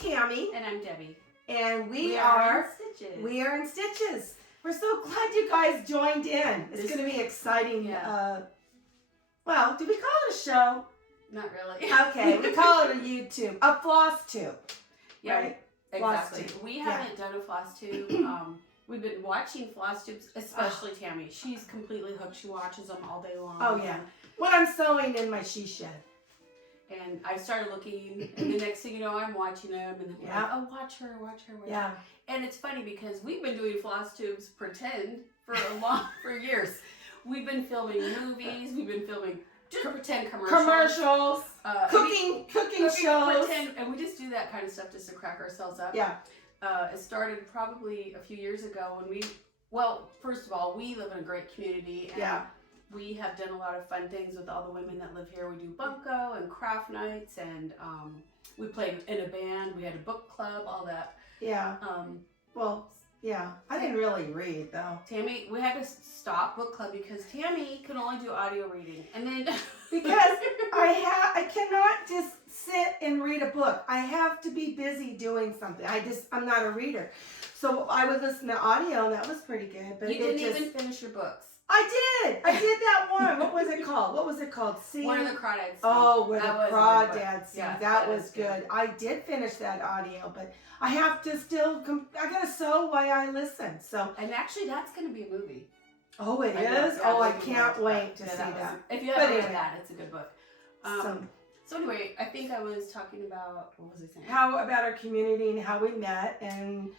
Tammy. And I'm Debbie. And we are in Stitches. We are in Stitches. We're so glad you guys joined in. It's going to be exciting. Yeah. Well, do we call it a show? Not really. Okay, we call it a YouTube, a FlossTube. Yeah, right? exactly. FlossTube. We haven't done a FlossTube. We've been watching FlossTubes, especially Tammy. She's completely hooked. She watches them all day long. Oh, yeah. When I'm sewing in my she shed. And I started looking, and the next thing you know, I'm watching them, and then I'm like, oh, watch her. Yeah. And it's funny because we've been doing FlossTubes pretend for years. We've been filming movies. We've been filming just pretend commercials. Cooking shows. Pretend, and we just do that kind of stuff just to crack ourselves up. Yeah. It started probably a few years ago when first of all, we live in a great community. And we have done a lot of fun things with all the women that live here. We do bunko and craft nights, and we played in a band. We had a book club, all that. Yeah. I didn't really read though. Tammy, we had to stop book club because Tammy can only do audio reading, and then because I cannot just sit and read a book. I have to be busy doing something. I'm not a reader, so I would listen to audio, and that was pretty good. But you didn't even finish your books. I did that one. What was it called? One of the Crawdads. Oh, where the Crawdads sing. Yeah, that was good. I did finish that audio, but I have to still. I gotta sew while I listen. So. And actually, that's gonna be a movie. Oh, it is. I can't wait to see that. If you haven't read that, it's a good book. So anyway, I think I was talking about, what was I saying? How about our community and how we met, and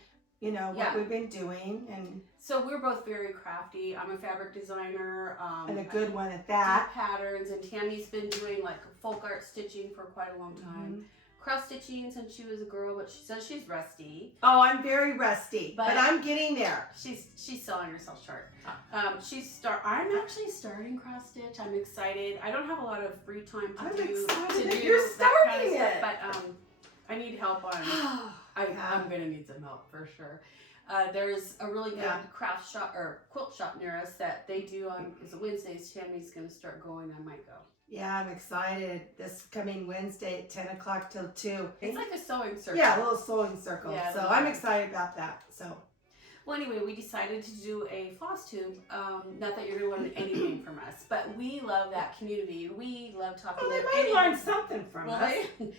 what we've been doing. And so we're both very crafty. I'm a fabric designer. And a good one at that. Patterns, and Tammy's been doing like folk art stitching for quite a long time. Cross stitching since she was a girl, but she says she's rusty. Oh, I'm very rusty, but I'm getting there. She's selling herself short. I'm actually starting cross stitch. I'm excited. I don't have a lot of free time to do that kind of stuff, but I need help on. I'm gonna need some help for sure. There's a really good craft shop or quilt shop near us that they do on Wednesdays. Tammy's gonna start going. I might go. Yeah, I'm excited. This coming Wednesday at 10 o'clock till 2. It's like a sewing circle. Yeah, a little sewing circle. Yeah, so I'm excited about that. So. Well, anyway, we decided to do a FlossTube. Not that you're going to learn anything from us, but we love that community. We love talking. Well, they might learn something from us.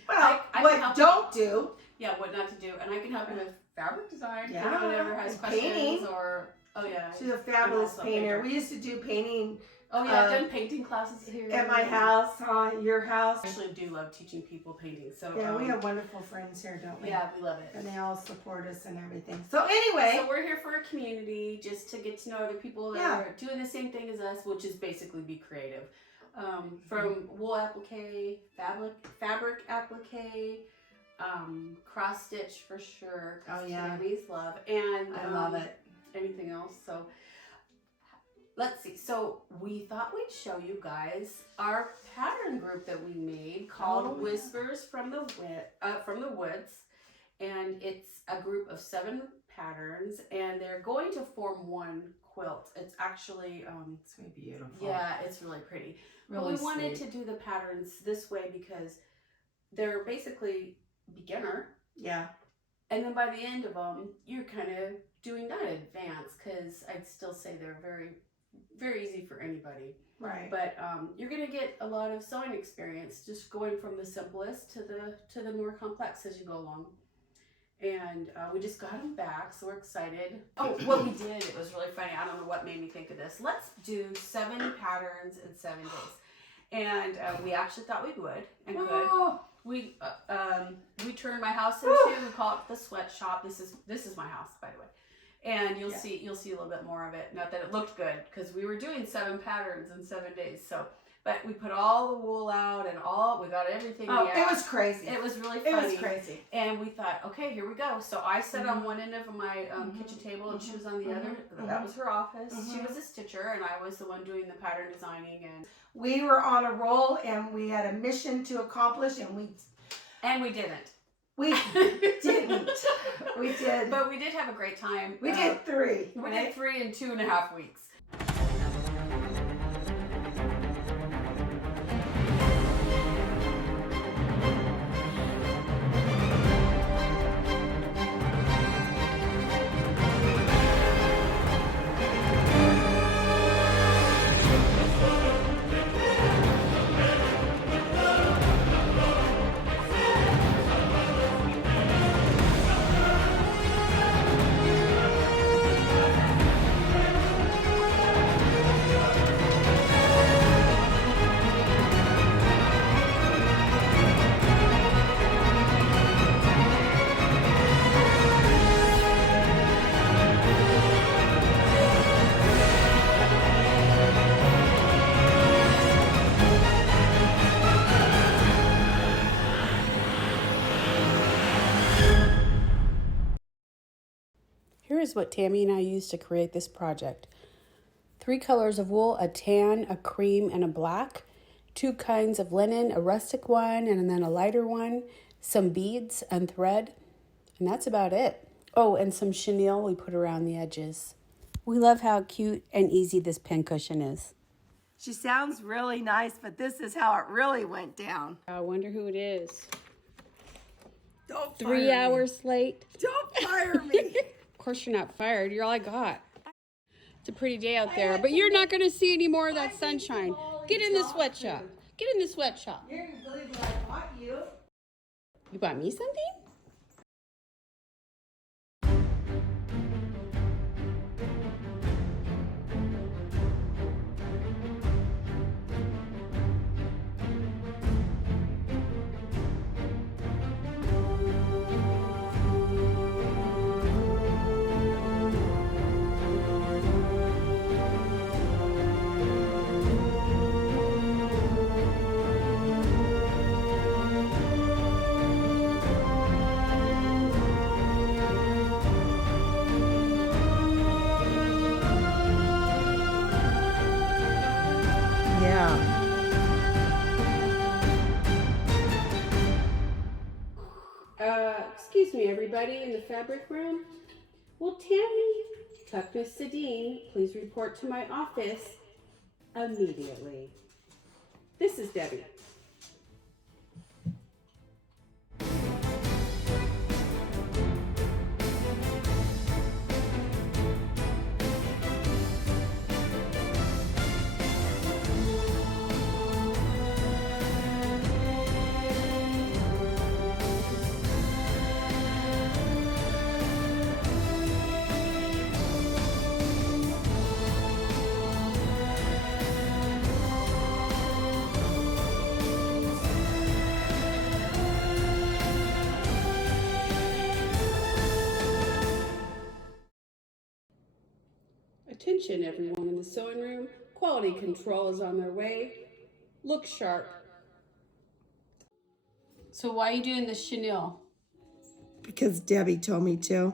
I what don't do. Yeah, what not to do. And I can help you with fabric design. Yeah. If anyone ever has questions painting. She's a fabulous painter. We used to do painting. Oh yeah, I've done painting classes here. At my house, your house. I actually do love teaching people painting. So yeah, we have wonderful friends here, don't we? Yeah, we love it. And they all support us and everything. So anyway. So we're here for a community, just to get to know other people that are doing the same thing as us, which is basically be creative. From wool applique, fabric applique, cross stitch for sure. Oh yeah. Tammy's love. And I love it. Anything else? So let's see. So we thought we'd show you guys our pattern group that we made called Whispers from the Woods, and it's a group of 7 patterns, and they're going to form one quilt. It's actually it's gonna be beautiful. Yeah, it's really pretty. Really but we wanted to do the patterns this way because they're basically beginner. Yeah. And then by the end of them, you're kind of doing that advanced, because I'd still say they're very, very easy for anybody. Right. But you're gonna get a lot of sewing experience, just going from the simplest to the more complex as you go along. And we just got them back, so we're excited. Oh, what we did, it was really funny. I don't know what made me think of this. Let's do 7 patterns in 7 days. And we actually thought we would and could. We turned my house into, we call it the sweatshop. This is my house, by the way. And you'll see a little bit more of it. Not that it looked good, because we were doing 7 patterns in 7 days. So, but we put all the wool out and we got everything. Oh, it was crazy. It was really funny. It was crazy. And we thought, okay, here we go. So I sat on one end of my kitchen table, and she was on the other. That was her office. She was a stitcher, and I was the one doing the pattern designing. And we were on a roll, and we had a mission to accomplish, and we didn't. We didn't. We did. But we did have a great time. We did 3. We did 3 in 2.5 weeks. here is what Tammy and I used to create this project. 3 colors of wool, a tan, a cream, and a black. 2 kinds of linen, a rustic one and then a lighter one. Some beads and thread. And that's about it. Oh, and some chenille we put around the edges. We love how cute and easy this pincushion is. She sounds really nice, but this is how it really went down. I wonder who it is. Don't fire 3 me. hours late. Don't fire me. Of course you're not fired. You're all I got. It's a pretty day out there, but you're not going to see any more of that sunshine. Get in the sweatshop. Get in the sweatshop. You're going to believe what I bought you. You bought me something? Yeah. Excuse me, everybody in the fabric room. Will Tammy, Miss Sedine, please report to my office immediately. This is Debbie. Attention everyone in the sewing room. Quality control is on their way. Look sharp. So why are you doing this chenille? Because Debbie told me to.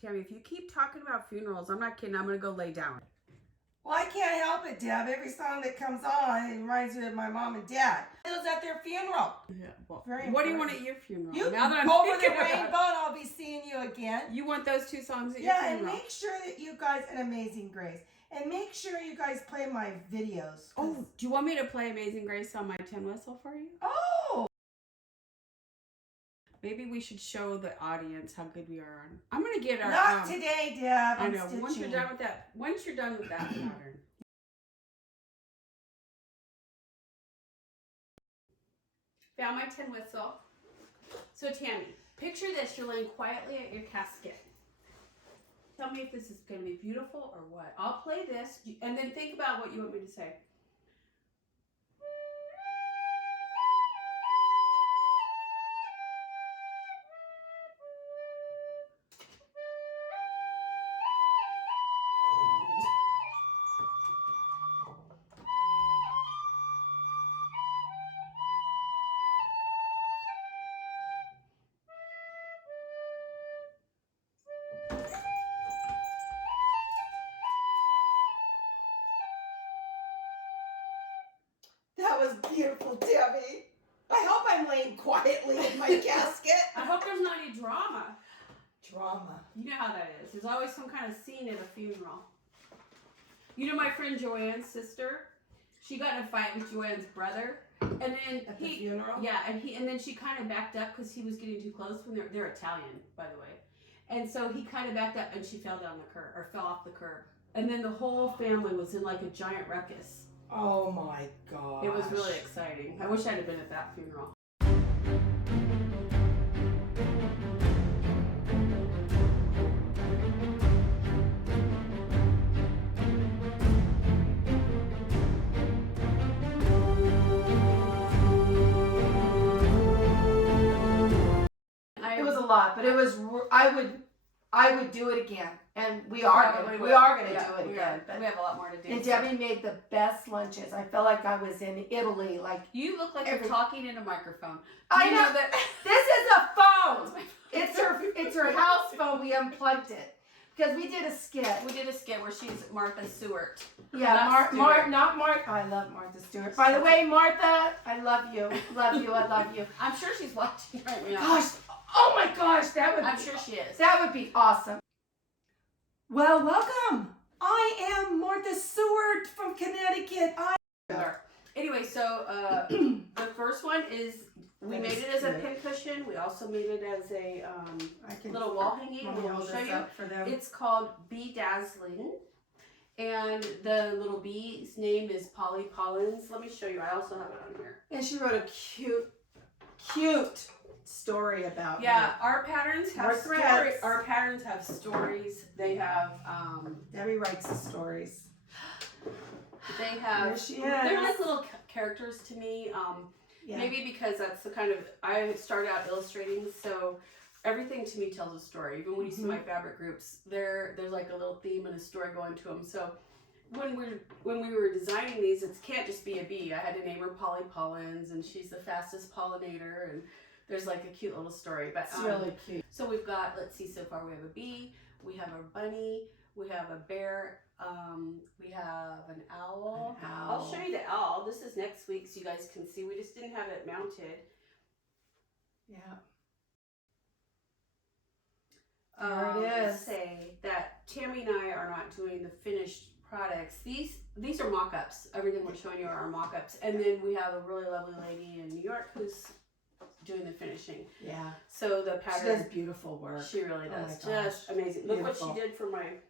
Tammy, if you keep talking about funerals, I'm not kidding, I'm gonna go lay down. Well, I can't help it, Deb. Every song that comes on, it reminds me of my mom and dad. It was at their funeral. Yeah, well, Very what do you important. want at your funeral? You now that I'm over the thinking about rainbow, it. and I'll be seeing you again. You want those 2 songs at your Yeah, and funeral? make sure that you guys, and Amazing Grace, and make sure you guys play my videos. Oh, do you want me to play Amazing Grace on my tin whistle for you? Oh! Maybe we should show the audience how good we are on. I'm gonna get our. Not today, Deb. I I'm know. Once you're stitching. done with that. Once you're done with that pattern. Found my tin whistle. So Tammy, picture this. You're laying quietly at your casket. Tell me if this is going to be beautiful or what. I'll play this, and then think about what you want me to say. That was beautiful, Debbie. I hope I'm laying quietly in my casket. I hope there's not any drama. Drama. You know how that is. There's always some kind of scene at a funeral. You know my friend Joanne's sister? She got in a fight with Joanne's brother. And then At the funeral? Yeah, and then she kind of backed up because he was getting too close when they're Italian, by the way. And so he kind of backed up and she fell down the curb, or fell off the curb. And then the whole family was in like a giant ruckus. Oh my gosh. It was really exciting. I wish I'd have been at that funeral. It was a lot, but it was, I would I would do it again, and we are gonna do it again. We have a lot more to do. And Debbie made the best lunches. I felt like I was in Italy. Like you look like you're talking in a microphone. I you know that this is a phone. It's her house phone. We unplugged it because we did a skit. We did a skit where she's Martha Stewart. Yeah, not Martha. I love Martha Stewart. By the way, Martha, I love you. Love you. I love you. I'm sure she's watching right now. Gosh, oh my gosh, that would. I'm sure she is. That would be awesome. Well, welcome. I am Martha Stewart from Connecticut. Anyway, so the first one is we made it as a pincushion. We also made it as a little wall hanging. We'll show you. For them. It's called Bee Dazzling, and the little bee's name is Polly Pollens. Let me show you. I also have it on here. And she wrote a cute story about her. Our patterns have stories. Our patterns have stories. They have Debbie writes the stories. They have. There she is. They're like little characters to me. Maybe because that's the kind of I started out illustrating, so everything to me tells a story. Even when you see my fabric groups, there's like a little theme and a story going to them. So when we were designing these, it can't just be a bee. I had to name her Polly Pollens, and she's the fastest pollinator, and there's like a cute little story. But it's really cute. So we've got, let's see, so far we have a bee, we have a bunny, we have a bear, we have an owl. I'll show you the owl. This is next week so you guys can see. We just didn't have it mounted. Yeah. There it is. Say that Tammy and I are not doing the finished products. These are mock-ups. Everything we're showing you are mock-ups. And then we have a really lovely lady in New York who's doing the finishing. Yeah. So the pattern. She does beautiful work. She really does. Just amazing. Look what she did for my.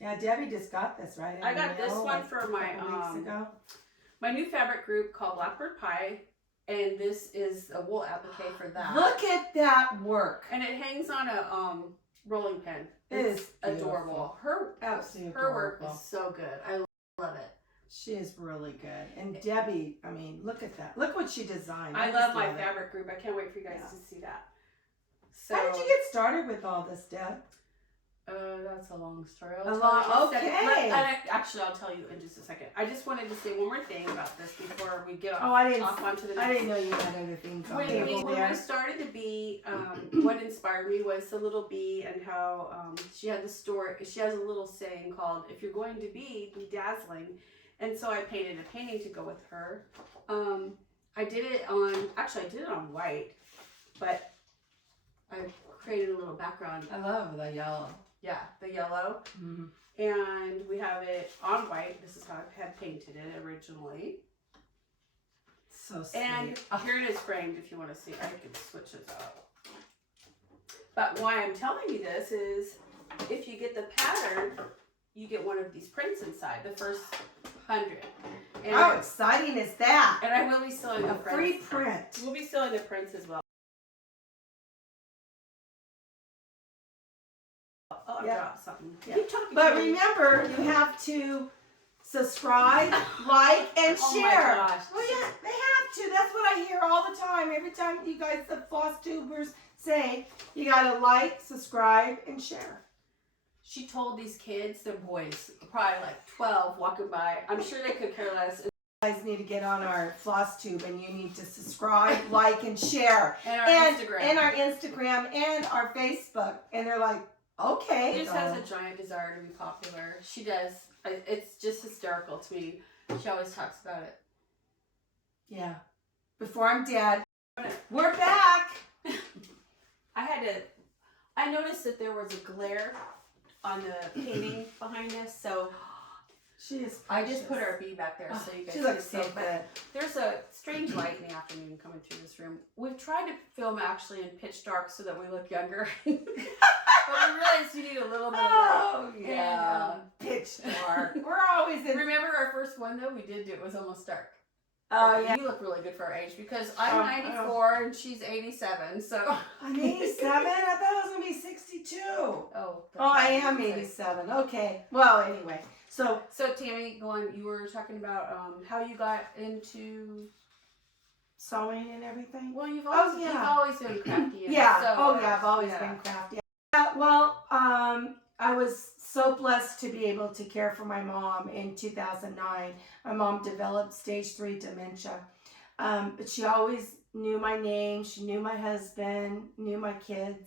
Yeah, Debbie just got this, right? I got this one for my weeks ago. My new fabric group called Blackbird Pie, and this is a wool applique for that. Look at that work. And it hangs on a rolling pin. It's adorable. Her work is so good. I love it. She is really good. And Debbie, I mean, look at that. Look what she designed. I love my fabric group. I can't wait for you guys to see that. So, how did you get started with all this, Deb? That's a long story. Actually, I'll tell you in just a second. I just wanted to say one more thing about this before we get off onto the next. I didn't know you had other things on there. When we started the bee, what inspired me was the little bee and how she had the story. She has a little saying called, "If you're going to be dazzling." And so I painted a painting to go with her. I did it on white, but I created a little background. I love the yellow. Yeah, the yellow. Mm-hmm. And we have it on white. This is how I had painted it originally. So sweet. And here it is framed if you want to see. I can switch this out. But why I'm telling you this is if you get the pattern, you get one of these prints inside, the first 100. And how exciting is that? And I will be selling the prints. Free print. We'll be selling the prints as well. Oh, I dropped something. Yeah. But remember, you have to subscribe, like, and share. Oh my gosh. Well, yeah, they have to. That's what I hear all the time. Every time you guys, the FlossTubers, say, you got to like, subscribe, and share. She told these kids, they're boys, probably like 12, walking by. I'm sure they could care less. You guys need to get on our FlossTube and you need to subscribe, like, and share. And our Instagram. And our Instagram and our Facebook. And they're like, okay. She just has a giant desire to be popular. She does. It's just hysterical to me. She always talks about it. Yeah. Before I'm dead. We're back. I noticed that there was a glare on the painting behind us, so I just put our bee back there so you guys can see it. But there's a strange light in the afternoon coming through this room. We've tried to film actually in pitch dark so that we look younger. But we realized you need a little bit of light. Oh, yeah. And, pitch dark. We're always in. Remember our first one, though? We did do it. It was almost dark. Oh, yeah. You look really good for our age because I'm 94 and she's 87, so. I'm 87? I thought I was going to be 62. Oh, I am 87. Okay. Well, anyway. So Tammy, go on. You were talking about how you got into sewing and everything? Well, you've always been crafty. Yeah. I've always been crafty. Well, I was so blessed to be able to care for my mom in 2009. My mom developed stage 3 dementia. But she always knew my name. She knew my husband, knew my kids.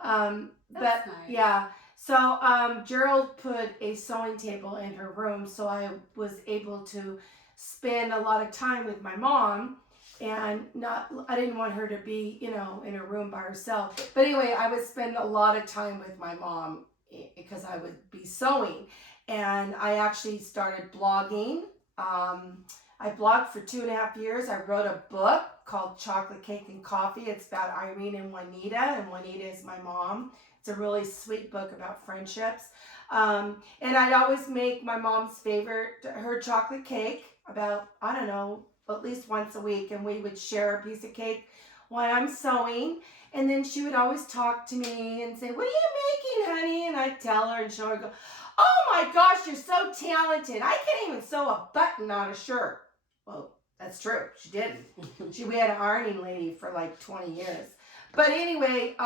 That's nice. Yeah. So Gerald put a sewing table in her room, so I was able to spend a lot of time with my mom, and I didn't want her to be, in a room by herself. But anyway, I would spend a lot of time with my mom because I would be sewing, and I actually started blogging. I blogged for 2.5 years. I wrote a book called Chocolate Cake and Coffee. It's about Irene and Juanita is my mom. It's a really sweet book about friendships. And I'd always make my mom's favorite, her chocolate cake, about, I don't know, at least once a week. And we would share a piece of cake while I'm sewing. And then she would always talk to me and say, "What are you making, honey?" And I'd tell her, and she'll go, "Oh my gosh, you're so talented. I can't even sew a button on a shirt." Well, that's true. She didn't. We had an ironing lady for like 20 years. But anyway,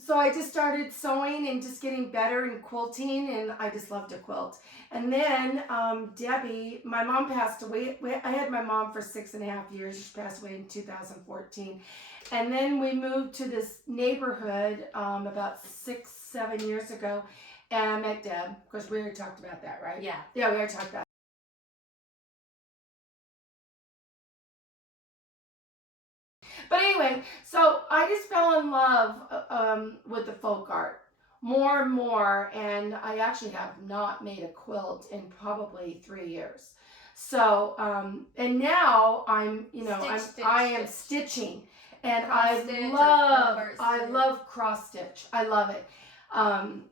so I just started sewing and just getting better in quilting, and I just love to quilt. And then Debi, my mom passed away. I had my mom for 6.5 years. She passed away in 2014. And then we moved to this neighborhood about 6-7 years ago, and I met Deb. Of course, we already talked about that, right? Yeah. Yeah, we already talked about it. But anyway, so I just fell in love with the folk art more and more, and I actually have not made a quilt in probably 3 years. So, and now I'm, I am stitching, and I love cross stitch. I love it.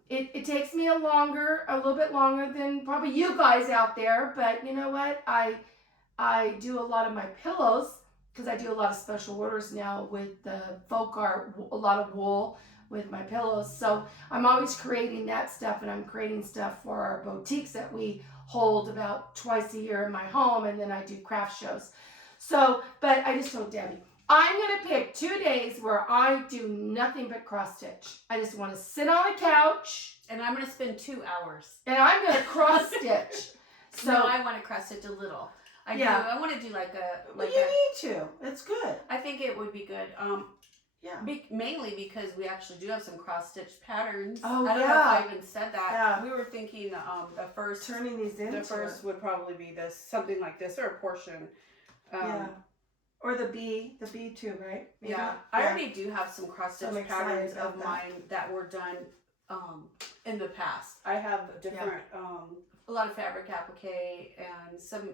It takes me a little bit longer than probably you guys out there, but you know what? I do a lot of my pillows, because I do a lot of special orders now with the folk art, a lot of wool with my pillows. So I'm always creating that stuff, and I'm creating stuff for our boutiques that we hold about twice a year in my home, and then I do craft shows. So, but I just told Debbie, I'm going to pick 2 days where I do nothing but cross stitch. I just want to sit on a couch. And I'm going to spend 2 hours. And I'm going to cross stitch. So no, I want to cross stitch a little. I want to do like a. Well, you need to. It's good. I think it would be good. Mainly because we actually do have some cross stitch patterns. Oh, I don't know if I even said that. Yeah. We were thinking the first turning these into. The first would probably be this, something like this, or a portion. Or the B too, right? Maybe? Yeah. I already do have some cross stitch patterns of mine that were done in the past. I have different. A lot of fabric applique, and some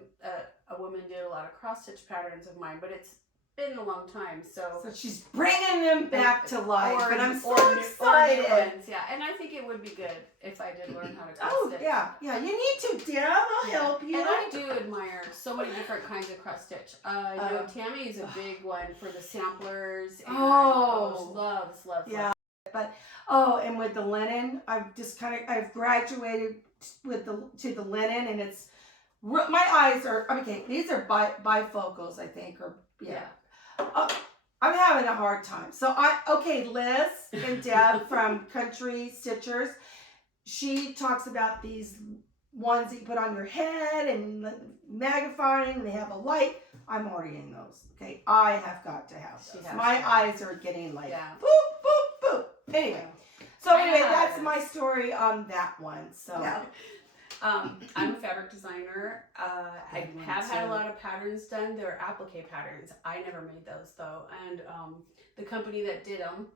a woman did a lot of cross stitch patterns of mine, but it's been a long time. So she's bringing them back to life, and I'm so excited. Yeah, and I think it would be good if I did learn how to cross stitch. Yeah, you need to, Deb. I'll help you. And I do admire so many different kinds of cross stitch. I know Tammy is a big one for the samplers. And loves. Yeah, but and with the linen, I've graduated to the linen, and it's my eyes are okay. These are bifocals, I think, or I'm having a hard time. So Liz and Deb from Country Stitchers, she talks about these ones that you put on your head and magnifying, and they have a light. I'm already in those. Okay, I have got to have those. My eyes are getting like boop boop boop. Anyway. So that's my story on that one. So I'm a fabric designer. I have had a lot of patterns done. They're applique patterns. I never made those though, and the company that did them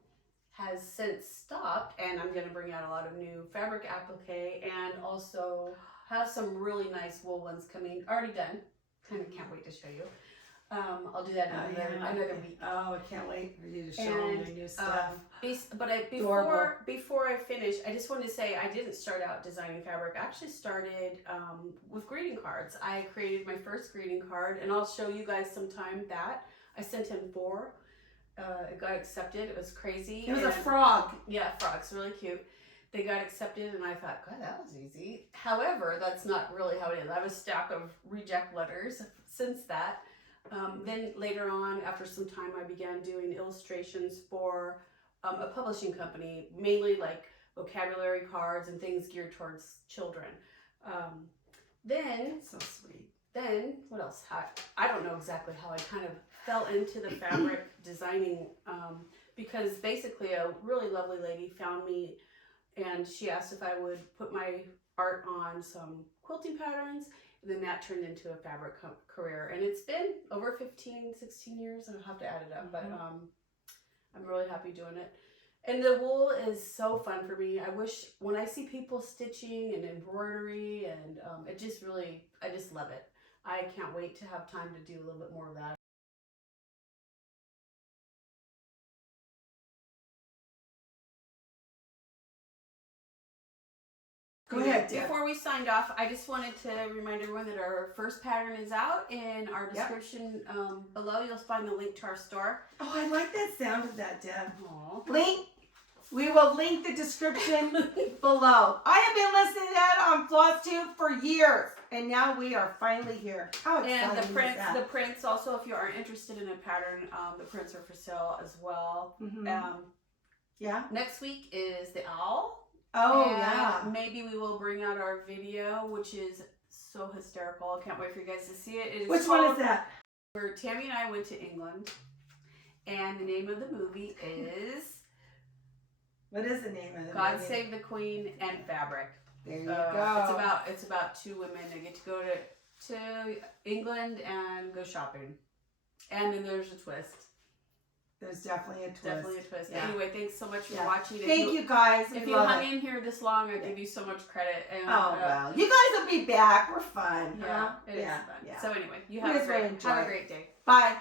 has since stopped. And I'm going to bring out a lot of new fabric applique, and also have some really nice wool ones coming. Already done. Kind of can't wait to show you. I'll do that another week. Oh, I can't wait for you to show me the new stuff. Before I finish, I just wanted to say I didn't start out designing fabric. I actually started with greeting cards. I created my first greeting card, and I'll show you guys sometime that. I sent him 4. It got accepted. It was crazy. It was a frog. Yeah, frog's really cute. They got accepted, and I thought, God, that was easy. However, that's not really how it is. I have a stack of reject letters since that. Then later on, after some time, I began doing illustrations for a publishing company, mainly like vocabulary cards and things geared towards children. Then So sweet. Then what else? I don't know exactly how I kind of fell into the fabric designing, because basically a really lovely lady found me and she asked if I would put my art on some quilting patterns, and then that turned into a fabric career. And it's been over 15, 16 years. I'll have to add it up, but I'm really happy doing it. And the wool is so fun for me. I wish when I see people stitching and embroidery, and it just really, I just love it. I can't wait to have time to do a little bit more of that. Go ahead, Deb. Before we signed off, I just wanted to remind everyone that our first pattern is out in our description below. You'll find the link to our store. Oh, I like that sound of that, Deb. Aww. Link. We will link the description below. I have been listening to that on FlossTube for years, and now we are finally here. How exciting And is that? the prints also, if you are interested in a pattern, the prints are for sale as well. Yeah. Next week is the owl. Oh, and yeah. Maybe we will bring out our video, which is so hysterical. I can't wait for you guys to see it. It is Which one is that? Where Tammy and I went to England, and the name of the movie is What is the name of the God movie? Save the Queen and Fabric. There you go. It's about two women that get to go to England and go shopping, and then there's a twist. There's definitely a twist. Definitely a twist. Yeah. Anyway, thanks so much for watching. Thank you guys. If you hung in here this long, I give you so much credit. And, well, you guys will be back. We're fun. Yeah, Huh? it is fun. Yeah. So anyway, you have a great day. Bye.